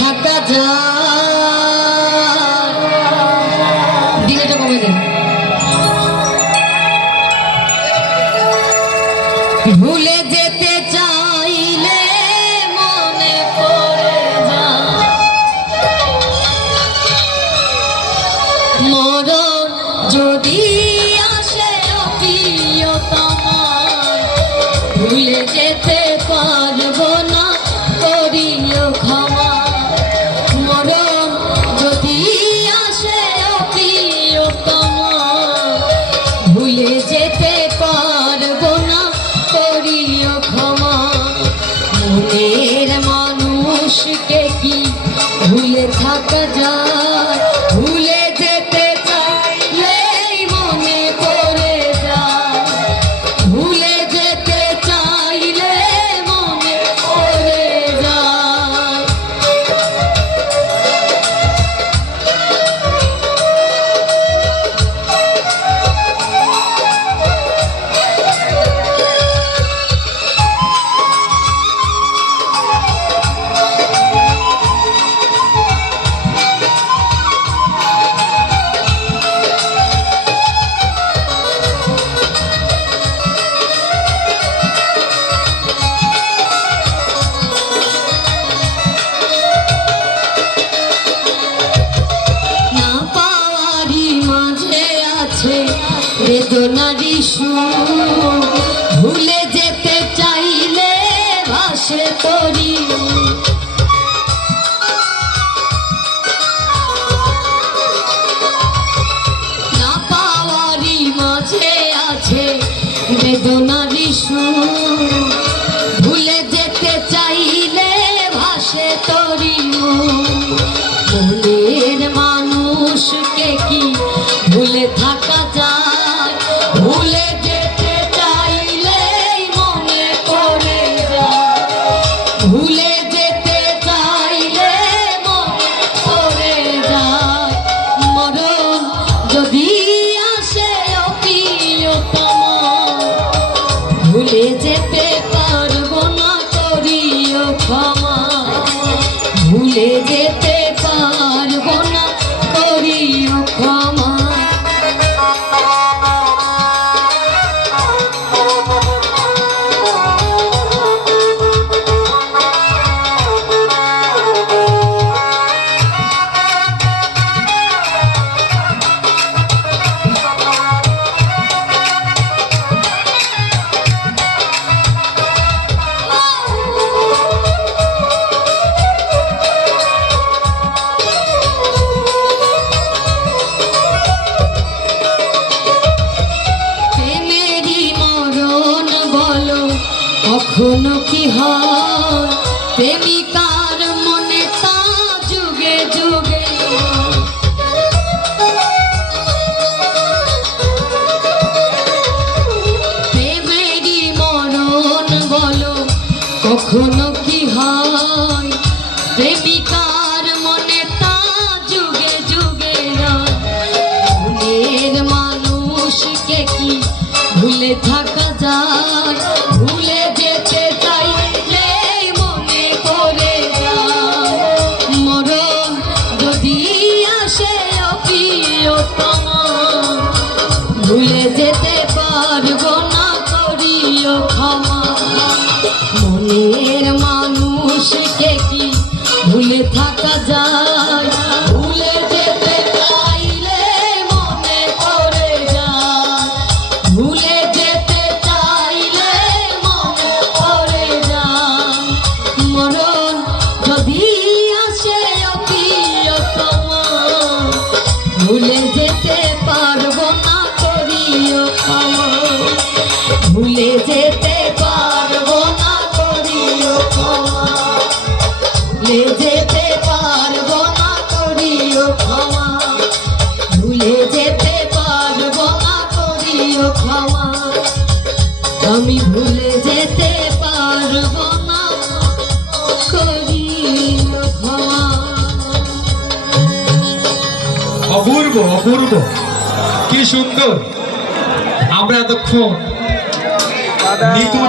থাকা যায়। দিনেটা কমে দেন। ভুলে যেতে চাইলে মনে পড়ে যায় মরণ যদি আসে প্রিয়তম, ভুলে যেতে পারবো না করিও ক্ষমা। মরণ যদি আসে প্রিয়তম, ভুলে যেতে পারবো না করিও ক্ষমা। মনের মানুষকে কি ভুলে থাকা যায়? ভুলে যেতে চাইলেই মনে পড়ে যায়, ভুলে যেতে চাইলে মনে পড়ে যায়। বেদনারি সুর, ভুলে যেতে চাইলে ভাসে তরি। না পাওয়ারি মাঝে আছে বেদনারি সুর, ভুলে যেতে চাইলে ভাসে তরি। মনের মানুষকে কি ভুলে থাকা যায়? ভুলে যেতে চাইলেই মনে পড়ে যায়, ভুলে যেতে চাইলে মনে পড়ে যায়। মরণ যদি আসে প্রিয়তম, ভুলে যেতে পারবো না করিও ক্ষমা। ভুলে যেতে পারবো না করিও ক্ষমা। কখনো কি হয় প্রেমিকার মনে তা যুগে যুগে, প্রেমেরই মরণ বলো কখনো কি হয় প্রেমিকার মনে তা যুগে যুগে। মনের মানুষকে কি ভুলে থাকা যায়? ভুলে যেতে চাইলে মনে পড়ে যায়। মরণ যদি আসে প্রিয়তম, ভুলে যেতে পারবো না করিও ক্ষমা। মনের মানুষকে কি ভুলে থাকা যায়? ভুলে যেতে চাইলে মনে পড়ে যায়, ভুলে যেতে চাইলে মনে পড়ে যায়। মরণ যদি আসে প্রিয়তম, ভুলে যেতে পারবো না করিও ক্ষমা। ভুলে যেতে পারবো না করিও ক্ষমা। ভুলে যেতে পারবো না করিও ক্ষমা। ভুলে যেতে পারবো না করিও ক্ষমা। আমি ভুলে যেতে পারবো না করিও ক্ষমা। অপূর্ব অপূর্ব, কি সুন্দর। আমরা এতক্ষণ